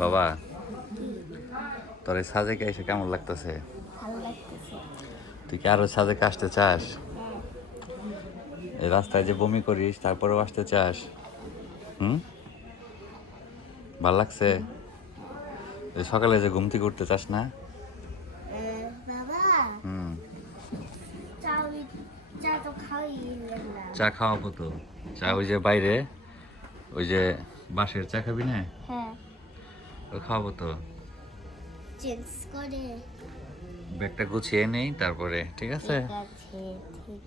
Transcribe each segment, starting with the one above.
বাবা, তোর এই সাজেকে এসে কেমন লাগতেছে? ভালো লাগতেছে। তুই কি আরো সাজেকে আসতে চাস? হ্যাঁ। এই রাস্তায় যে বমি করিস তারপরেও আসতে চাস? হুম, ভাল লাগছে? এই সকালে যে ঘুম থেকে উঠতে চাস না? বাবা, হুম, চা তো খাওয়াই না। চা খাওয়াবো তো। চা ওই যে বাইরে, ওই যে বাঁশের চা খাবি না? হ্যাঁ, ওই খাওয়াবো তো। চেঞ্জ করে। ব্যাগটা গুছিয়ে নেই তারপরে, ঠিক আছে? ঠিক আছে, ঠিক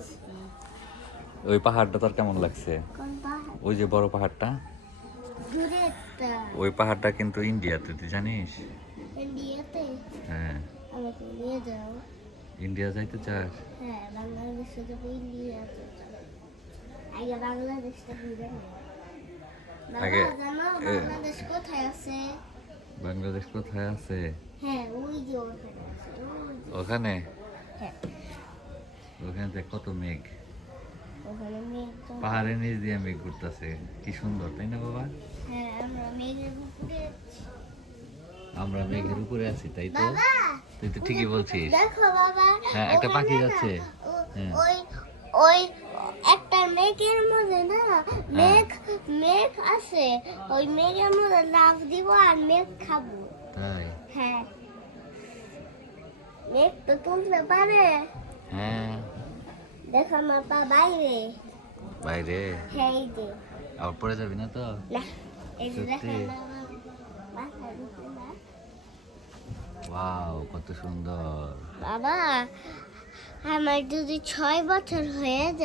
আছে। ওই পাহাড়টা তোর কেমন লাগছে? কোন পাহাড়? ওই যে বড় পাহাড়টা, দূরেরটা। ওই পাহাড়টা কিন্তু ইন্ডিয়াতে, তুই জানিস? ইন্ডিয়াতে? হ্যাঁ। আমাকে নিয়ে যাও। ইন্ডিয়া যাইতে চাস? হ্যাঁ, বাংলাদেশে যাবো, ইন্ডিয়াতে যাবো। আগে বাংলাদেশটা ঘুরে নেই। বাবা, আগে জানো এ, বাংলাদেশ কোথায় আছে? বাংলাদেশ কোথায় আছে? হ্যাঁ, ওই যে ওখানে আছে, ওই যে। ওখানে? হ্যাঁ, ওখানে দেখ কত মেঘ, ওখানে মেঘ তো। পাহাড়ের নিচ দিয়ে মেঘ ঘুরতেছে, কি সুন্দর তাই না বাবা? হ্যাঁ, আমরা মেঘের উপরে আছি। আমরা মেঘের উপরে আছি, তাই তো? বাবা, তুই তো ঠিকই বলছিস। দেখো বাবা, হ্যাঁ, একটা ওখানে পাখি না, যাচ্ছে। হ্যাঁ। ওই ওই একটা মেঘের মধ্যে না, মেঘ মেঘ আছে। ওই মেঘের মধ্যে লাফ দিব আর মেঘ খাবো। তাই? হ্যাঁ, মেঘ তো তুলতে পারে। হ্যাঁ। দেখো আমার পা বাইরে। বাইরে? হ্যাঁ, এই যে। আবার পড়ে যাবি না তো? না, এই যে দেখো সত্যি? আমার মাথার উপরে না। ওয়াও, কত সুন্দর। বাবা, আমার যদি 6 বছর হয়ে যায়